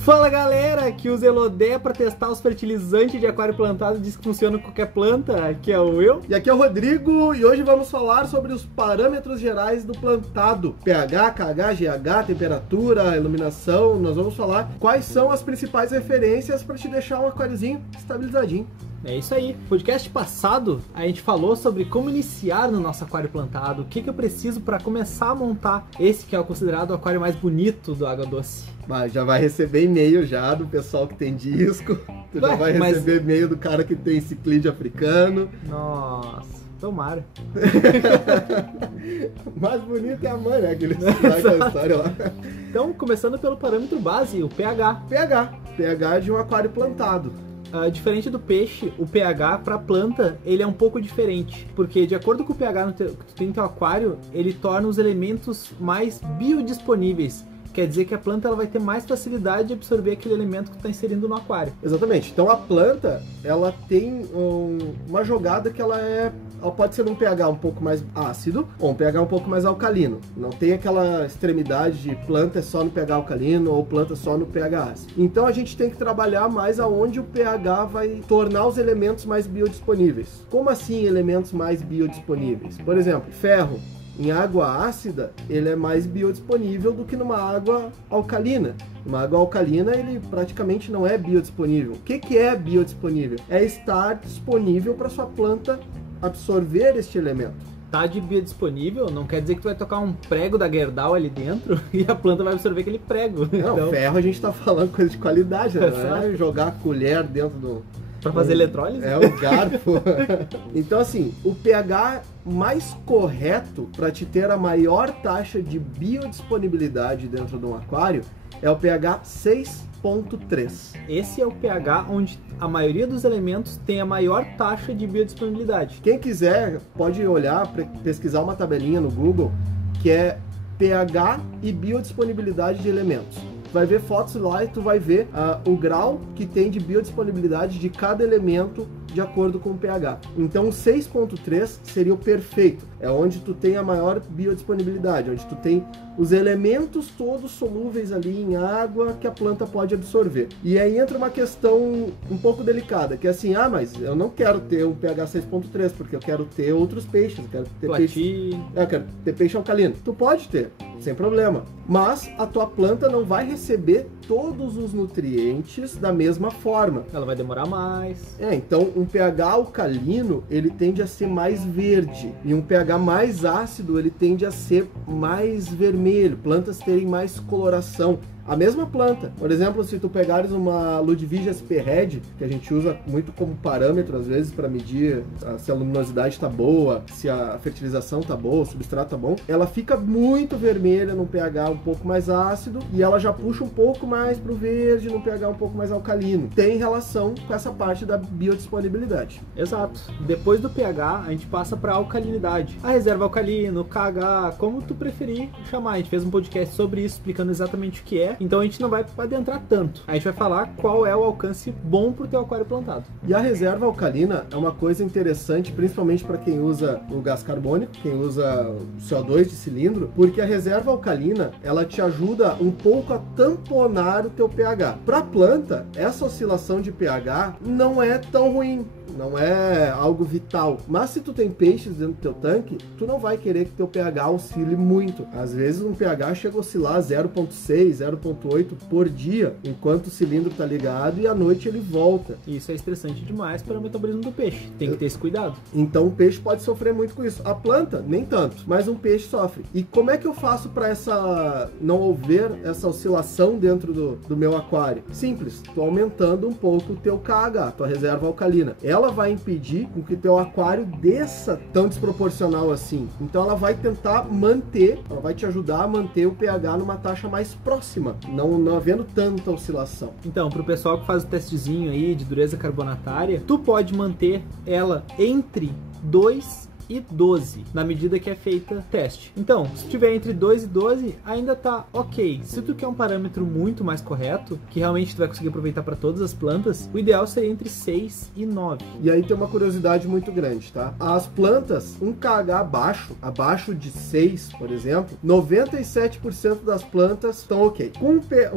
Fala galera, que usa Elodé para testar os fertilizantes de aquário plantado, diz que funciona com qualquer planta. Aqui é o Will. E aqui é o Rodrigo, e hoje vamos falar sobre os parâmetros gerais do plantado. pH, KH, GH, temperatura, iluminação. Nós vamos falar quais são as principais referências para te deixar um aquáriozinho estabilizadinho. É isso aí. No podcast passado, a gente falou sobre como iniciar no nosso aquário plantado, o que eu preciso para começar a montar esse que é o considerado o aquário mais bonito do Água Doce. Mas já vai receber e-mail já do pessoal que tem disco, tu já vai receber e-mail do cara que tem ciclídeo africano. Nossa, tomara. Mais bonito é a mãe, né? Aquele a história lá. Então, começando pelo parâmetro base, o pH. pH de um aquário plantado. Diferente do peixe, o pH para planta ele é um pouco diferente, porque de acordo com o pH que tu tem no teu aquário, ele torna os elementos mais biodisponíveis. Quer dizer que a planta ela vai ter mais facilidade de absorver aquele elemento que tu está inserindo no aquário. Exatamente. Então a planta ela tem uma jogada que ela pode ser um pH um pouco mais ácido ou um pH um pouco mais alcalino. Não tem aquela extremidade de planta só no pH alcalino ou planta só no pH ácido. Então a gente tem que trabalhar mais aonde o pH vai tornar os elementos mais biodisponíveis. Como assim elementos mais biodisponíveis? Por exemplo, ferro. Em água ácida, ele é mais biodisponível do que numa água alcalina. Uma água alcalina, ele praticamente não é biodisponível. O que é biodisponível? É estar disponível para sua planta absorver este elemento. Tá de biodisponível não quer dizer que tu vai tocar um prego da Gerdau ali dentro e a planta vai absorver aquele prego. Não, então... ferro a gente tá falando coisa de qualidade, né? Não é jogar a colher dentro do... Pra fazer eletrólise? É o garfo. Então assim, o pH mais correto para te ter a maior taxa de biodisponibilidade dentro de um aquário é o pH 6.3. Esse é o pH onde a maioria dos elementos tem a maior taxa de biodisponibilidade. Quem quiser pode olhar, pesquisar uma tabelinha no Google que é pH e biodisponibilidade de elementos. Tu vai ver fotos lá e tu vai ver o grau que tem de biodisponibilidade de cada elemento de acordo com o pH. Então 6.3 seria o perfeito, é onde tu tem a maior biodisponibilidade, onde tu tem os elementos todos solúveis ali em água que a planta pode absorver. E aí entra uma questão um pouco delicada, que é assim, mas eu não quero ter um pH 6.3, porque eu quero ter outros peixes, eu quero ter eu quero ter peixe alcalino. Tu pode ter, sem problema, mas a tua planta não vai receber todos os nutrientes da mesma forma. Ela vai demorar mais. Então um pH alcalino, ele tende a ser mais verde, e um pH mais ácido, ele tende a ser mais vermelho, plantas terem mais coloração. A mesma planta, por exemplo, se tu pegares uma Ludwig SP-Red, que a gente usa muito como parâmetro às vezes para medir se a luminosidade está boa, se a fertilização está boa, o substrato está bom, ela fica muito vermelha num pH um pouco mais ácido e ela já puxa um pouco mais para o verde num pH um pouco mais alcalino. Tem relação com essa parte da biodisponibilidade. Exato. Depois do pH, a gente passa para a alcalinidade. A reserva alcalino, KH, como tu preferir chamar. A gente fez um podcast sobre isso, explicando exatamente o que é. Então a gente não vai adentrar tanto. A gente vai falar qual é o alcance bom para o teu aquário plantado. E a reserva alcalina é uma coisa interessante, principalmente para quem usa o gás carbônico, quem usa o CO2 de cilindro, porque a reserva alcalina, ela te ajuda um pouco a tamponar o teu pH. Para a planta, essa oscilação de pH não é tão ruim. Não é algo vital. Mas se tu tem peixes dentro do teu tanque, tu não vai querer que teu pH oscile muito. Às vezes um pH chega a oscilar 0.6, 0.8 por dia, enquanto o cilindro tá ligado e à noite ele volta. Isso é estressante demais para o metabolismo do peixe. Tem que ter esse cuidado. Então o peixe pode sofrer muito com isso. A planta, nem tanto, mas um peixe sofre. E como é que eu faço para não haver essa oscilação dentro do meu aquário? Simples, tô aumentando um pouco o teu KH, tua reserva alcalina. Ela vai impedir com que teu aquário desça tão desproporcional assim. Então ela vai tentar ela vai te ajudar a manter o pH numa taxa mais próxima, não havendo tanta oscilação. Então, pro pessoal que faz o testezinho aí de dureza carbonatária, tu pode manter ela entre 2 e 12, na medida que é feita teste. Então, se tiver entre 2 e 12, ainda tá ok. Se tu quer um parâmetro muito mais correto, que realmente tu vai conseguir aproveitar para todas as plantas, o ideal seria entre 6 e 9. E aí tem uma curiosidade muito grande, tá? As plantas, um kH abaixo de 6, por exemplo, 97% das plantas estão ok.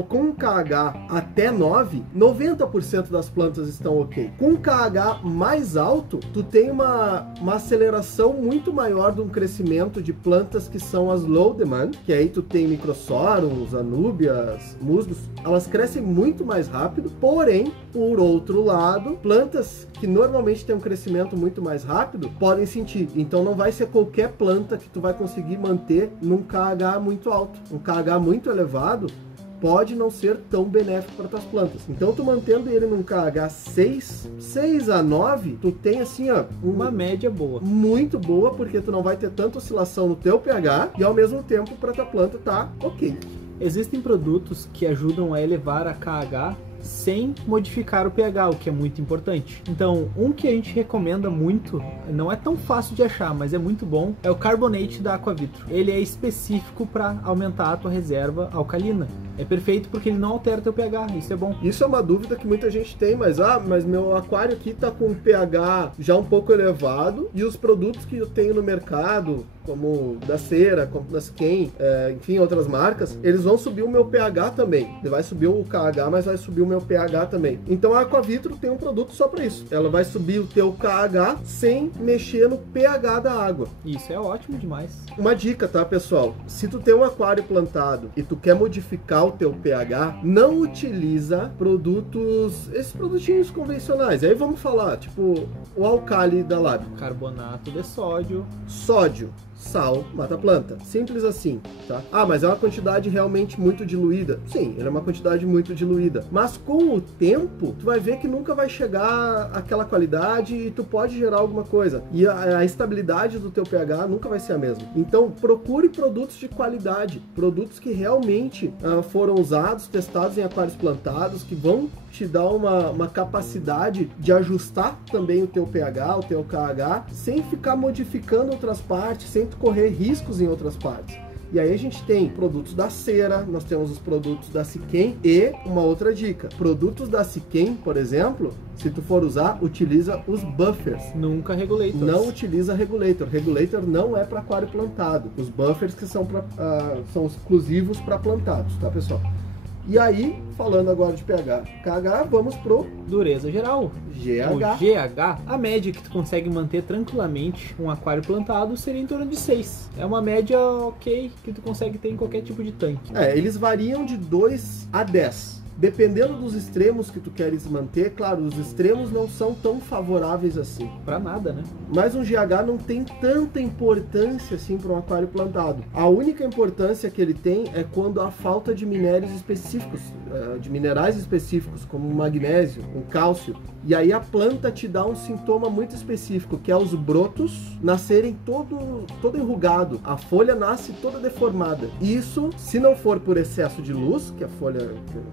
Com um kH até 9, 90% das plantas estão ok. Com um kH mais alto, tu tem uma aceleração muito maior de um crescimento de plantas que são as low demand, que aí tu tem microsorums, anúbias, musgos, elas crescem muito mais rápido, porém, por outro lado, plantas que normalmente têm um crescimento muito mais rápido, podem sentir. Então não vai ser qualquer planta que tu vai conseguir manter num kH muito alto. Um kH muito elevado pode não ser tão benéfico para tuas plantas. Então, tu mantendo ele num kH 6 a 9, tu tem assim, ó, uma média boa. Muito boa, porque tu não vai ter tanta oscilação no teu pH e ao mesmo tempo para tua planta tá ok. Existem produtos que ajudam a elevar a KH sem modificar o pH, o que é muito importante. Então, um que a gente recomenda muito, não é tão fácil de achar, mas é muito bom, é o Carbonate da Aquavitro. Ele é específico para aumentar a tua reserva alcalina. É perfeito porque ele não altera teu pH, isso é bom. Isso é uma dúvida que muita gente tem, mas meu aquário aqui tá com pH já um pouco elevado e os produtos que eu tenho no mercado, como da Cera, como da Siquem, enfim, outras marcas, eles vão subir o meu pH também. Ele vai subir o KH, mas vai subir o meu pH também. Então a Aquavitro tem um produto só para isso. Ela vai subir o teu KH sem mexer no pH da água. Isso é ótimo demais. Uma dica, tá, pessoal? Se tu tem um aquário plantado e tu quer modificar o teu pH, não utiliza esses produtinhos convencionais. Aí vamos falar, tipo, o alcali da Lab. Carbonato de sódio. Sódio. Sal mata a planta. Simples assim, tá? Mas é uma quantidade realmente muito diluída. Sim, ele é uma quantidade muito diluída. Mas com o tempo, tu vai ver que nunca vai chegar àquela qualidade e tu pode gerar alguma coisa. E a estabilidade do teu pH nunca vai ser a mesma. Então, procure produtos de qualidade. Produtos que realmente foram usados, testados em aquários plantados, que vão te dar uma capacidade de ajustar também o teu pH, o teu KH, sem ficar modificando outras partes, sem correr riscos em outras partes. E aí a gente tem produtos da Cera, nós temos os produtos da Siquem e uma outra dica, produtos da Siquem, por exemplo, se tu for usar, utiliza os buffers. Nunca regulators. Não utiliza regulator. Regulator não é para aquário plantado. Os buffers que são exclusivos para plantados, tá, pessoal? E aí, falando agora de pH, KH, vamos pro dureza geral. GH. O GH, a média que tu consegue manter tranquilamente um aquário plantado seria em torno de 6. É uma média ok que tu consegue ter em qualquer tipo de tanque. Eles variam de 2 a 10. Dependendo dos extremos que tu queres manter, claro, os extremos não são tão favoráveis assim. Pra nada, né? Mas um GH não tem tanta importância assim para um aquário plantado. A única importância que ele tem é quando há falta de minérios específicos, de minerais específicos, como o magnésio, o cálcio. E aí a planta te dá um sintoma muito específico, que é os brotos nascerem todo enrugado. A folha nasce toda deformada. Isso, se não for por excesso de luz, que a folha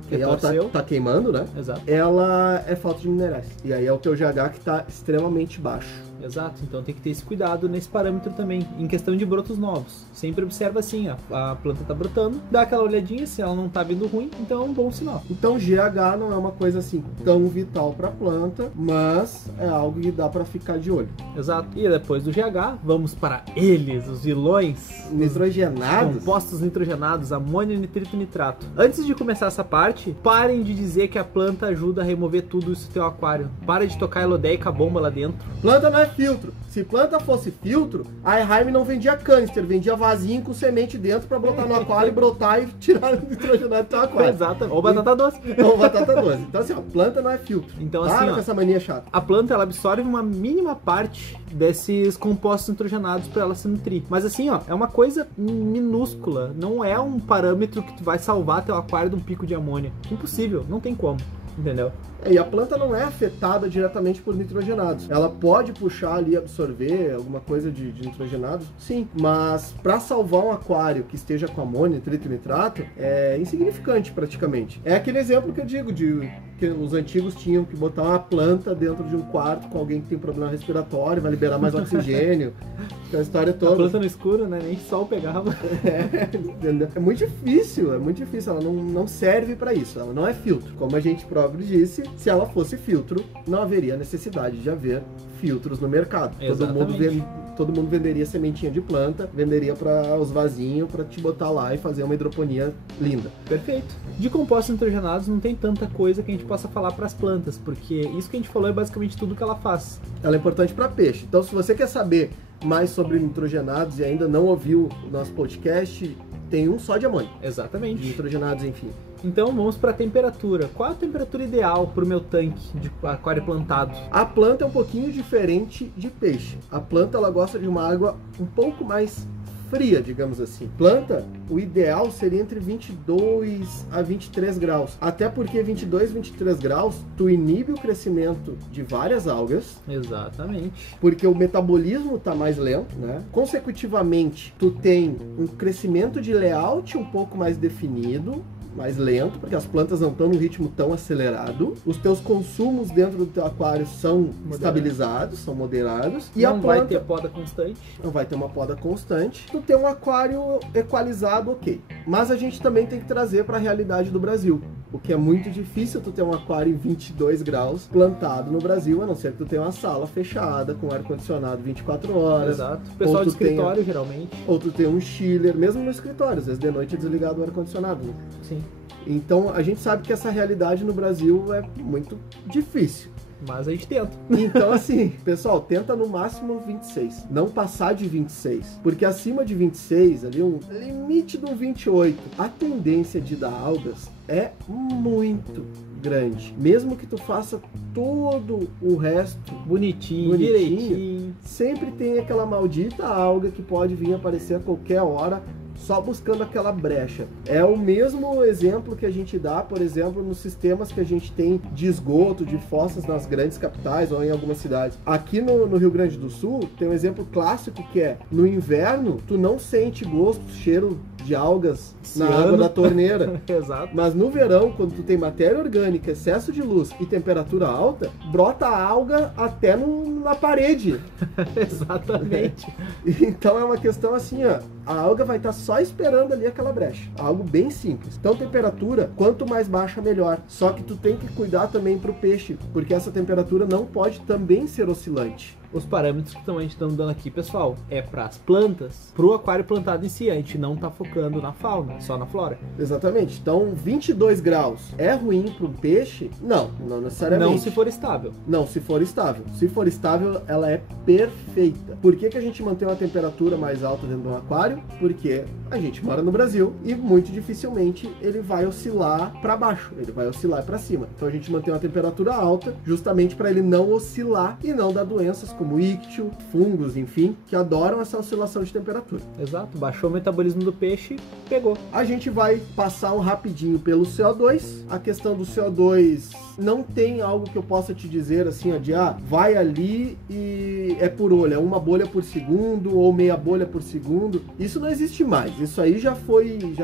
ela tá queimando, né? Exato. Ela é falta de minerais. E aí é o teu GH que está extremamente baixo. Exato, então tem que ter esse cuidado nesse parâmetro também, em questão de brotos novos. Sempre observa assim, a planta tá brotando, dá aquela olhadinha, se ela não tá vindo ruim, então é um bom sinal. Então GH não é uma coisa assim tão vital para a planta, mas é algo que dá para ficar de olho. Exato, e depois do GH, vamos para eles, os vilões. Nitrogenados. Compostos nitrogenados, amônio, nitrito e nitrato. Antes de começar essa parte, parem de dizer que a planta ajuda a remover tudo isso do teu aquário. Para de tocar elodeica bomba lá dentro. Planta não é filtro. Se planta fosse filtro, a Eheim não vendia canister, vendia vasinho com semente dentro para botar no aquário e brotar e tirar o nitrogenado do teu aquário. Exato. Ou batata doce. Ou batata doce. Então assim, planta não é filtro. Então para assim, com essa mania chata. A planta ela absorve uma mínima parte desses compostos nitrogenados para ela se nutrir. Mas assim, é uma coisa minúscula. Não é um parâmetro que tu vai salvar teu aquário de um pico de amônia. Impossível, não tem como. Entendeu? E a planta não é afetada diretamente por nitrogenados. Ela pode puxar ali, absorver alguma coisa de nitrogenados, sim. Mas para salvar um aquário que esteja com amônia, nitrito e nitrato, é insignificante praticamente. É aquele exemplo que eu digo de que os antigos tinham que botar uma planta dentro de um quarto com alguém que tem problema respiratório, vai liberar mais oxigênio, a história toda. A planta no escuro, né? Nem sol pegava. É muito difícil, ela não serve para isso, ela não é filtro. Como a gente próprio disse, se ela fosse filtro, não haveria necessidade de haver filtros no mercado. Todo mundo venderia sementinha de planta, venderia para os vasinhos para te botar lá e fazer uma hidroponia linda. Perfeito. De compostos nitrogenados não tem tanta coisa que a gente possa falar para as plantas, porque isso que a gente falou é basicamente tudo que ela faz. Ela é importante para peixe. Então, se você quer saber mais sobre nitrogenados e ainda não ouviu o nosso podcast, tem um só de amônio. Exatamente. De nitrogenados, enfim. Então vamos para a temperatura. Qual a temperatura ideal para o meu tanque de aquário plantado? A planta é um pouquinho diferente de peixe. A planta ela gosta de uma água um pouco mais fria, digamos assim. Planta, o ideal seria entre 22 a 23 graus. Até porque 22, 23 graus, tu inibe o crescimento de várias algas. Exatamente. Porque o metabolismo tá mais lento, né? Consecutivamente, tu tem um crescimento de layout um pouco mais definido, mais lento, porque as plantas não estão num ritmo tão acelerado. Os teus consumos dentro do teu aquário são estabilizados, são moderados. E não a planta vai ter poda constante. Não vai ter uma poda constante. Tu tem um aquário equalizado, ok. Mas a gente também tem que trazer para a realidade do Brasil. O que é muito difícil tu ter um aquário em 22 graus plantado no Brasil, a não ser que tu tenha uma sala fechada com ar-condicionado 24 horas. Exato. Pessoal de escritório, geralmente. Ou tu tem um chiller, mesmo no escritório, às vezes de noite é desligado o ar-condicionado. Né? Sim. Então a gente sabe que essa realidade no Brasil é muito difícil. Mas a gente tenta. Então assim, pessoal, tenta no máximo 26. Não passar de 26. Porque acima de 26, ali um limite do 28, a tendência de dar algas é muito grande. Mesmo que tu faça todo o resto bonitinho, direitinho, sempre tem aquela maldita alga que pode vir aparecer a qualquer hora, só buscando aquela brecha. É o mesmo exemplo que a gente dá, por exemplo, nos sistemas que a gente tem de esgoto, de fossas nas grandes capitais ou em algumas cidades. Aqui no Rio Grande do Sul, tem um exemplo clássico que é, no inverno, tu não sente gosto, cheiro de algas na água da torneira. Exato. Mas no verão, quando tu tem matéria orgânica, excesso de luz e temperatura alta, brota alga até na parede. Exatamente. Então é uma questão assim, ó, a alga vai estar só esperando ali aquela brecha. Algo bem simples. Então temperatura, quanto mais baixa, melhor. Só que tu tem que cuidar também pro peixe, porque essa temperatura não pode também ser oscilante. Os parâmetros que a gente está dando aqui, pessoal, é para as plantas, para o aquário plantado em si. A gente não está focando na fauna, só na flora. Exatamente. Então, 22 graus é ruim para o peixe? Não necessariamente. Não se for estável. Não, se for estável. Se for estável, ela é perfeita. Por que a gente mantém uma temperatura mais alta dentro do aquário? Porque a gente mora no Brasil e muito dificilmente ele vai oscilar para baixo, ele vai oscilar para cima. Então a gente mantém uma temperatura alta justamente para ele não oscilar e não dar doenças como ictio, fungos, enfim, que adoram essa oscilação de temperatura. Exato, baixou o metabolismo do peixe, pegou. A gente vai passar um rapidinho pelo CO2. A questão do CO2 não tem algo que eu possa te dizer assim, ó, de vai ali e é por olho, é uma bolha por segundo ou meia bolha por segundo. Isso não existe mais. Isso aí já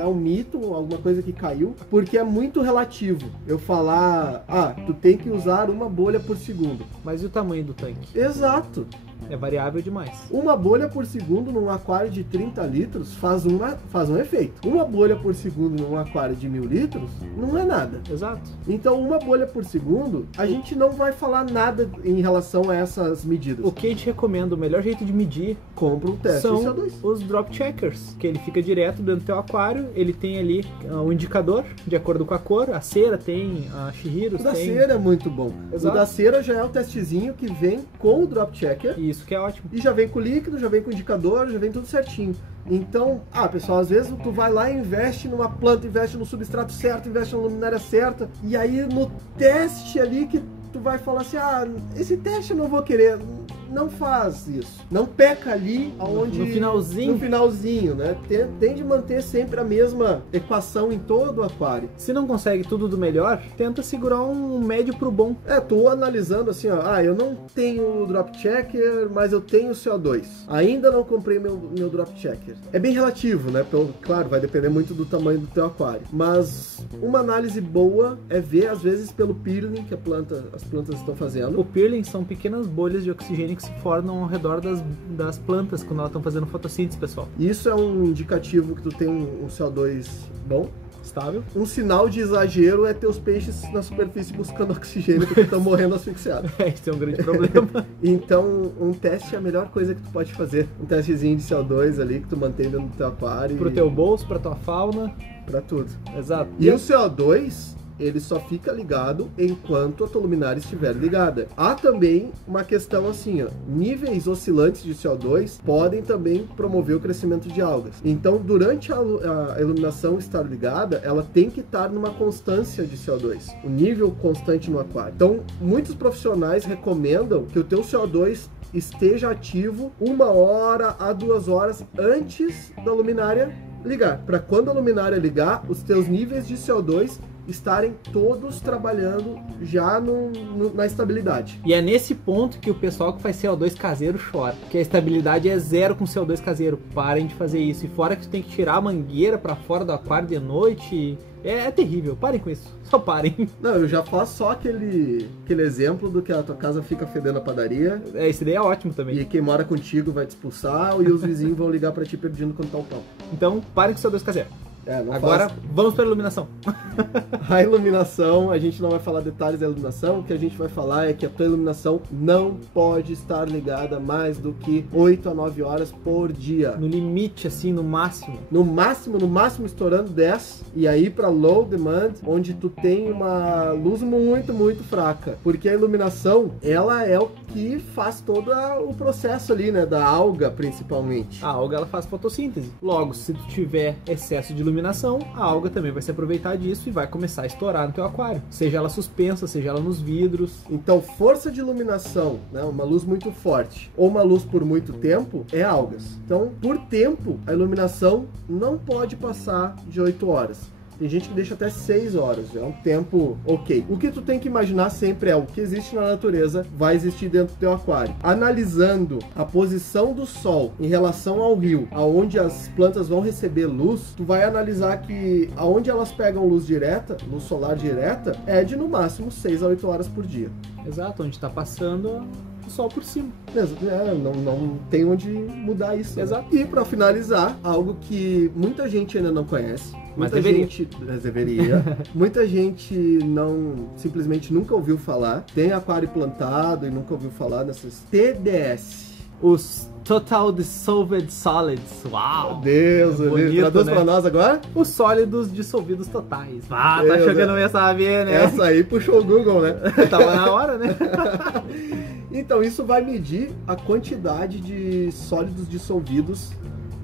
é um mito, alguma coisa que caiu, porque é muito relativo. Eu falar, tu tem que usar uma bolha por segundo. Mas e o tamanho do tanque? Exato. É variável demais. Uma bolha por segundo num aquário de 30 litros faz um efeito. Uma bolha por segundo num aquário de 1000 litros não é nada. Exato. Então, uma bolha por segundo, a gente não vai falar nada em relação a essas medidas. O que a gente recomenda, o melhor jeito de medir, compra um teste são CO2. os drop checkers, que ele fica direto dentro do teu aquário, ele tem ali um indicador de acordo com a cor, a cera tem, a Shihiros O da tem. cera é muito bom. Exato. O da cera já é o testezinho que vem com o drop checker. Isso que é ótimo. E já vem com o líquido, já vem com o indicador, já vem tudo certinho. Então, pessoal, às vezes tu vai lá e investe numa planta, investe no substrato certo, investe na luminária certa, e aí no teste ali que tu vai falar assim, esse teste eu não vou querer. não faz isso. Não peca ali aonde... No finalzinho. No finalzinho, né? Tem de manter sempre a mesma equação em todo o aquário. Se não consegue tudo do melhor, tenta segurar um médio pro bom. Tô analisando assim, ó. Eu não tenho drop checker, mas eu tenho CO2. Ainda não comprei meu drop checker. É bem relativo, né? Claro, vai depender muito do tamanho do teu aquário. Mas uma análise boa é ver, às vezes, pelo peeling que as plantas estão fazendo. O peeling são pequenas bolhas de oxigênio que se formam ao redor das plantas quando elas estão fazendo fotossíntese, pessoal. Isso é um indicativo que tu tem um CO2 bom, estável. Um sinal de exagero é teus peixes na superfície buscando oxigênio porque estão morrendo asfixiados. Isso é um grande problema. Então, um teste é a melhor coisa que tu pode fazer. Um testezinho de CO2 ali que tu mantém dentro do teu aquário. Pro teu bolso, pra tua fauna. Pra tudo. Exato. E o CO2... ele só fica ligado enquanto a tua luminária estiver ligada. Há também uma questão assim, ó, níveis oscilantes de CO2 podem também promover o crescimento de algas. Então, durante a iluminação estar ligada, ela tem que estar numa constância de CO2, o nível constante no aquário. Então, muitos profissionais recomendam que o teu CO2 esteja ativo 1 hora a 2 horas antes da luminária ligar. Para quando a luminária ligar, os teus níveis de CO2 estarem todos trabalhando já na estabilidade. E é nesse ponto que o pessoal que faz CO2 caseiro chora, que a estabilidade é zero com CO2 caseiro. Parem de fazer isso. E fora que tu tem que tirar a mangueira para fora do aquário de noite, é terrível. Parem com isso. Só parem. Não, eu já faço só aquele exemplo do que a tua casa fica fedendo a padaria. Esse daí é ótimo também. E quem mora contigo vai te expulsar e os vizinhos vão ligar para ti pedindo quanto tá o pão. Então, parem com CO2 caseiro. Agora vamos para a iluminação. A iluminação, a gente não vai falar detalhes da iluminação, o que a gente vai falar é que a tua iluminação não pode estar ligada mais do que 8 a 9 horas por dia. No limite, assim, no máximo. No máximo estourando 10, e aí para low demand, onde tu tem uma luz muito, muito fraca. Porque a iluminação, ela é o que faz todo o processo ali, né, da alga principalmente. A alga, ela faz fotossíntese. Logo, se tu tiver excesso de iluminação, a alga também vai se aproveitar disso e vai começar a estourar no teu aquário. Seja ela suspensa, seja ela nos vidros. Então, força de iluminação, né, uma luz muito forte, ou uma luz por muito tempo, é algas. Então, por tempo, a iluminação não pode passar de 8 horas. Tem gente que deixa até 6 horas, é um tempo ok. O que tu tem que imaginar sempre é o que existe na natureza vai existir dentro do teu aquário. Analisando a posição do sol em relação ao rio, aonde as plantas vão receber luz, tu vai analisar que aonde elas pegam luz direta, luz solar direta, é de no máximo 6 a 8 horas por dia. Exato, onde está passando o sol por cima. Não tem onde mudar isso. Exato. Né? E para finalizar, algo que muita gente ainda não conhece, deveria. Muita gente simplesmente nunca ouviu falar. Tem aquário plantado e nunca ouviu falar dessas TDS. Os Total Dissolved Solids. Uau! Meu Deus, bonito, traduz, né? Pra nós agora? Os sólidos dissolvidos totais. Tá achando que eu não ia saber, né? Essa aí puxou o Google, né? Tava na hora, né? Então, isso vai medir a quantidade de sólidos dissolvidos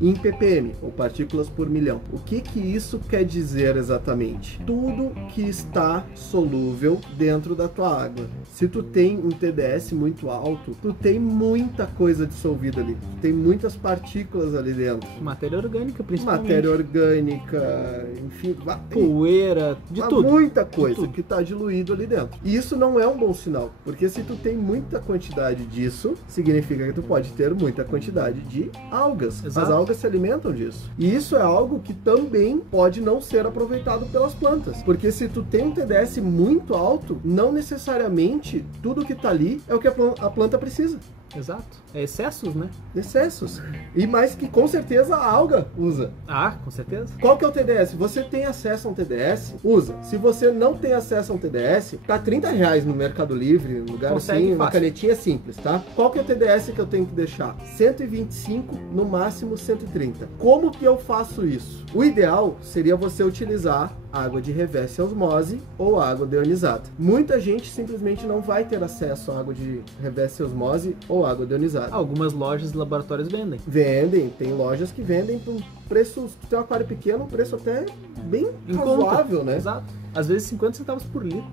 em ppm, ou partículas por milhão. O que isso quer dizer exatamente? Tudo que está solúvel dentro da tua água. Se tu tem um TDS muito alto, tu tem muita coisa dissolvida ali. Tu tem muitas partículas ali dentro. Matéria orgânica, principalmente. Matéria orgânica, enfim... Poeira, de tudo. Muita coisa que está diluído ali dentro. E isso não é um bom sinal, porque se tu tem muita quantidade disso, significa que tu pode ter muita quantidade de algas. Exato. As algas se alimentam disso. E isso é algo que também pode não ser aproveitado pelas plantas. Porque se tu tem um TDS muito alto, não necessariamente tudo que tá ali é o que a planta precisa. Exato. É excessos, né? Excessos. E mais que com certeza a alga usa. Ah, com certeza. Qual que é o TDS? Você tem acesso a um TDS? Usa. Se você não tem acesso a um TDS, tá R$30 no Mercado Livre, um lugar assim, uma canetinha simples, tá? Qual que é o TDS que eu tenho que deixar? 125, no máximo 130. Como que eu faço isso? O ideal seria você utilizar água de revés e osmose ou água deionizada. Muita gente simplesmente não vai ter acesso à água de revés e osmose ou água deionizada. Algumas lojas e laboratórios vendem. Vendem, tem lojas que vendem por preço, se tem um aquário pequeno, um preço até bem razoável, né? Exato. Às vezes 50 centavos por litro.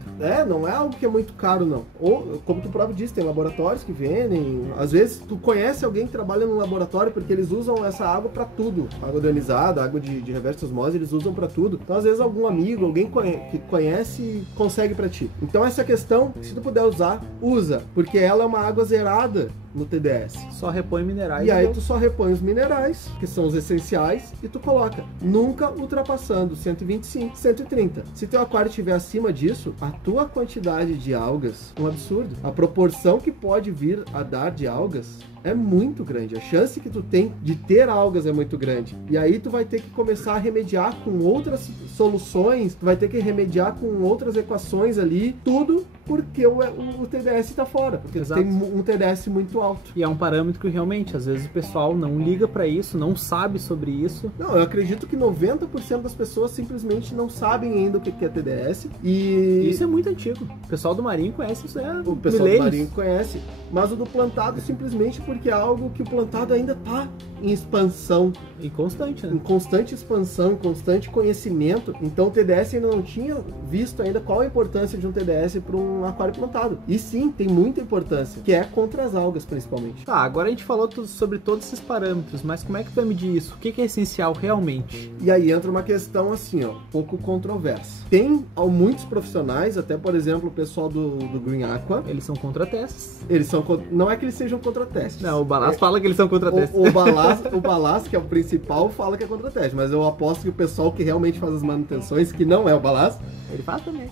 Não é algo que é muito caro, não. Ou, como tu próprio disse, tem laboratórios que vendem. Às vezes, tu conhece alguém que trabalha num laboratório porque eles usam essa água pra tudo. Água deionizada, água de reversa osmose, eles usam pra tudo. Então, às vezes, algum amigo, alguém que conhece, consegue pra ti. Então, essa questão, se tu puder usar, usa. Porque ela é uma água zerada no TDS. Só repõe minerais. E aí tu só repõe os minerais, que são os essenciais, e tu coloca. Nunca ultrapassando 125, 130. Se teu aquário estiver acima disso, a tua quantidade de algas é um absurdo. A proporção que pode vir a dar de algas é muito grande. A chance que tu tem de ter algas é muito grande. E aí tu vai ter que começar a remediar com outras soluções, tu vai ter que remediar com outras equações ali, tudo porque o TDS está fora, porque Exato. tem um TDS muito alto. E é um parâmetro que realmente, às vezes o pessoal não liga pra isso, não sabe sobre isso. Não, eu acredito que 90% das pessoas simplesmente não sabem ainda o que é TDS. E isso é muito antigo. O pessoal do marinho conhece isso, o pessoal do marinho conhece, mas o do plantado simplesmente porque é algo que o plantado ainda está em expansão. E constante, né? Em constante expansão, em constante conhecimento. Então o TDS ainda não tinha visto ainda qual a importância de um TDS para um aquário plantado. E sim, tem muita importância, que é contra as algas principalmente. Tá, agora a gente falou sobre todos esses parâmetros, mas como é que tu vai medir isso? O que é essencial realmente? E aí entra uma questão assim, ó, um pouco controversa. Tem muitos profissionais, até por exemplo o pessoal do Green Aqua. Eles são contra testes. Eles são, não é que eles sejam contra testes. Não, o Balas fala que eles são contra testes. O Balas, que é o principal, fala que é contra teste, mas eu aposto que o pessoal que realmente faz as manutenções, que não é o Balas, ele faz também.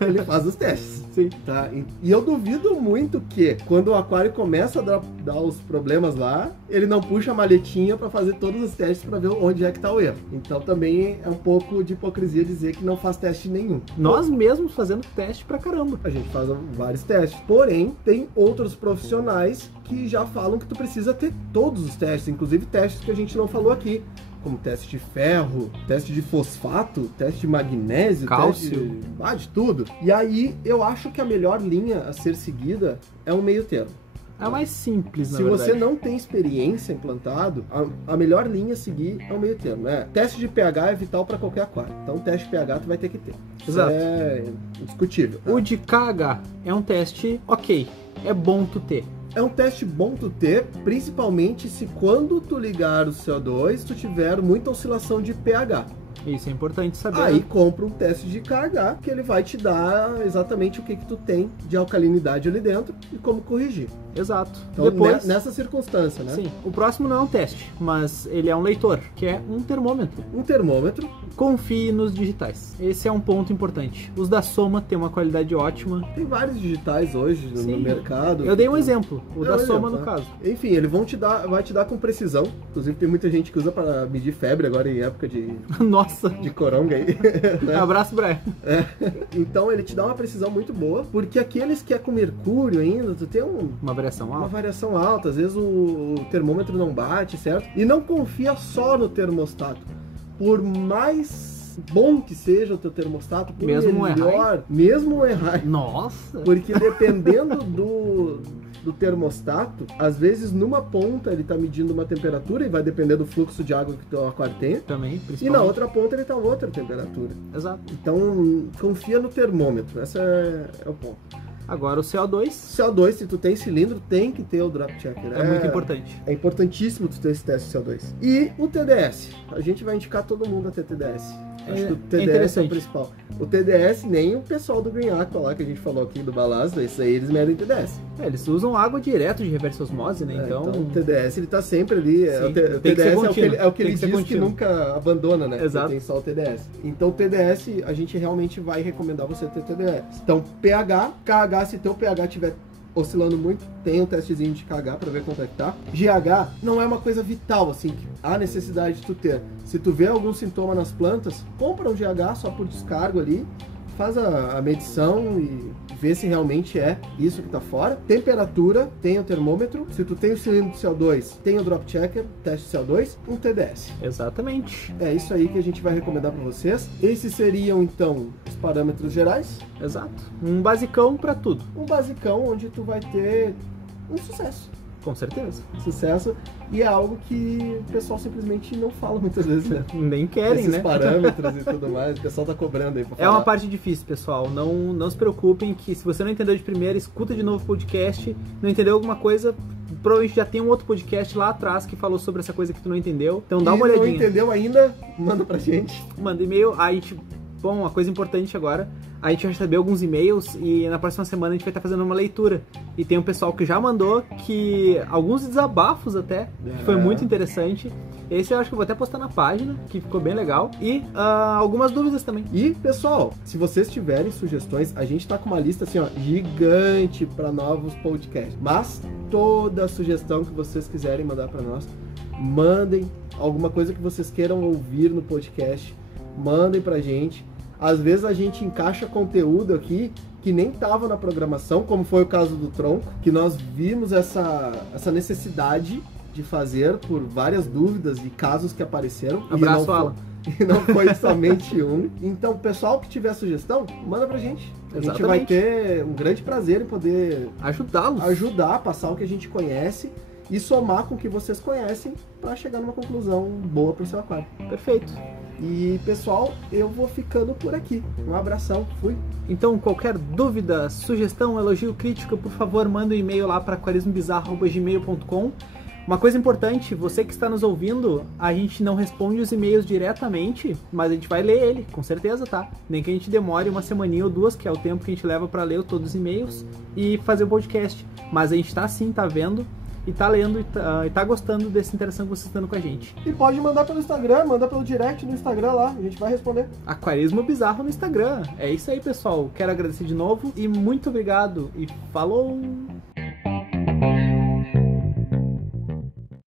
Ele faz os testes. Sim. Tá? E eu duvido muito que, quando o aquário começa a dar os problemas lá, ele não puxa a maletinha para fazer todos os testes para ver onde é que tá o erro. Então também é um pouco de hipocrisia dizer que não faz teste nenhum. Nós mesmos fazendo teste pra caramba. A gente faz vários testes. Porém, tem outros profissionais que já falam que tu precisa ter todos os testes, inclusive testes que a gente não falou aqui, como teste de ferro, teste de fosfato, teste de magnésio, cálcio, teste de tudo. E aí eu acho que a melhor linha a ser seguida é um meio termo. É a mais simples, na Se verdade. você não tem experiência em plantado, a melhor linha a seguir é o meio termo. Teste de pH é vital para qualquer aquário. Então teste de pH tu vai ter que ter. Exato. Isso é indiscutível. O de KH é um teste ok, é bom tu ter. É um teste bom tu ter, principalmente se quando tu ligar o CO2, tu tiver muita oscilação de pH. Isso é importante saber. Aí compra um teste de KH, que ele vai te dar exatamente o que tu tem de alcalinidade ali dentro e como corrigir. Exato. Então, Depois, nessa circunstância, né? Sim. O próximo não é um teste, mas ele é um leitor, que é um termômetro. Um termômetro. Confie nos digitais. Esse é um ponto importante. Os da Soma têm uma qualidade ótima. Tem vários digitais hoje no mercado. Eu dei um exemplo, o da Soma no caso. Enfim, ele vai te dar com precisão. Inclusive tem muita gente que usa para medir febre agora em época de Nossa, de coronga aí. Né? Abraço, Brian. Então ele te dá uma precisão muito boa, porque aqueles que é com mercúrio ainda, tu tem uma variação alta. Uma variação alta, às vezes o termômetro não bate, certo? E não confia só no termostato. Por mais bom que seja o teu termostato, por mesmo melhor, mesmo errar. Nossa! Porque dependendo do termostato, às vezes numa ponta ele tá medindo uma temperatura e vai depender do fluxo de água que o teu aquário tem. Também, principalmente. E na outra ponta ele tá outra temperatura. Exato. Então, confia no termômetro. Esse é o ponto. Agora o CO2. CO2, se tu tem cilindro, tem que ter o drop checker. É muito importante. É importantíssimo tu ter esse teste de CO2. E o TDS. A gente vai indicar todo mundo a ter TDS. Acho que o TDS é o principal. O TDS, nem o pessoal do Green Aqua lá, que a gente falou aqui do Balazzo, isso aí eles medem TDS. Eles usam água direto de reversa osmose, né? Então o TDS ele tá sempre ali. Sim, o TDS é o que ele diz que nunca abandona, né? Exato. Tem só o TDS. Então o TDS, a gente realmente vai recomendar você ter TDS. Então pH, KH, se teu pH tiver oscilando muito, tem um testezinho de KH para ver quanto é que tá. GH não é uma coisa vital, assim, que há necessidade de tu ter. Se tu vê algum sintoma nas plantas, compra um GH só por descargo ali, faz a medição e vê se realmente é isso que tá fora. Temperatura, tem o termômetro. Se tu tem o cilindro de CO2, tem o drop checker, teste de CO2, um TDS. Exatamente. É isso aí que a gente vai recomendar para vocês. Esses seriam, então, os parâmetros gerais. Exato. Um basicão para tudo. Um basicão onde tu vai ter um sucesso. Com certeza. Sucesso. E é algo que o pessoal simplesmente não fala muitas vezes, né? Nem querem, Esses né? parâmetros e tudo mais, o pessoal tá cobrando aí pra falar. É uma parte difícil, pessoal. Não se preocupem que se você não entendeu de primeira, escuta de novo o podcast. Não entendeu alguma coisa, provavelmente já tem um outro podcast lá atrás que falou sobre essa coisa que tu não entendeu. Então dá uma olhadinha. Se não entendeu ainda, manda pra gente. Manda e-mail. Bom, uma coisa importante agora, a gente vai receber alguns e-mails e na próxima semana a gente vai estar fazendo uma leitura. E tem um pessoal que já mandou alguns desabafos até, que foi muito interessante. Esse eu acho que eu vou até postar na página, que ficou bem legal. E algumas dúvidas também. E, pessoal, se vocês tiverem sugestões, a gente tá com uma lista assim, ó, gigante para novos podcasts. Mas toda sugestão que vocês quiserem mandar para nós, mandem alguma coisa que vocês queiram ouvir no podcast, mandem pra gente. Às vezes a gente encaixa conteúdo aqui que nem estava na programação, como foi o caso do Tronco, que nós vimos essa necessidade de fazer por várias dúvidas e casos que apareceram. Abraço, Alan. E não foi somente um. Então, pessoal que tiver sugestão, manda pra gente. A gente vai ter um grande prazer em poder ajudá-los, ajudar a passar o que a gente conhece e somar com o que vocês conhecem para chegar numa conclusão boa pro seu aquário. Perfeito. E, pessoal, eu vou ficando por aqui. Um abração, fui. Então, qualquer dúvida, sugestão, elogio, crítica, por favor, manda um e-mail lá para aquarismobizarro@gmail.com. Uma coisa importante, você que está nos ouvindo, a gente não responde os e-mails diretamente, mas a gente vai ler ele, com certeza, tá? Nem que a gente demore uma semaninha ou duas, que é o tempo que a gente leva para ler todos os e-mails e fazer o podcast. Mas a gente tá sim, tá vendo, e tá lendo e tá gostando dessa interação que vocês estão com a gente. E pode mandar pelo Instagram, manda pelo direct no Instagram lá, a gente vai responder. Aquarismo Bizarro no Instagram. É isso aí, pessoal. Quero agradecer de novo e muito obrigado e falou!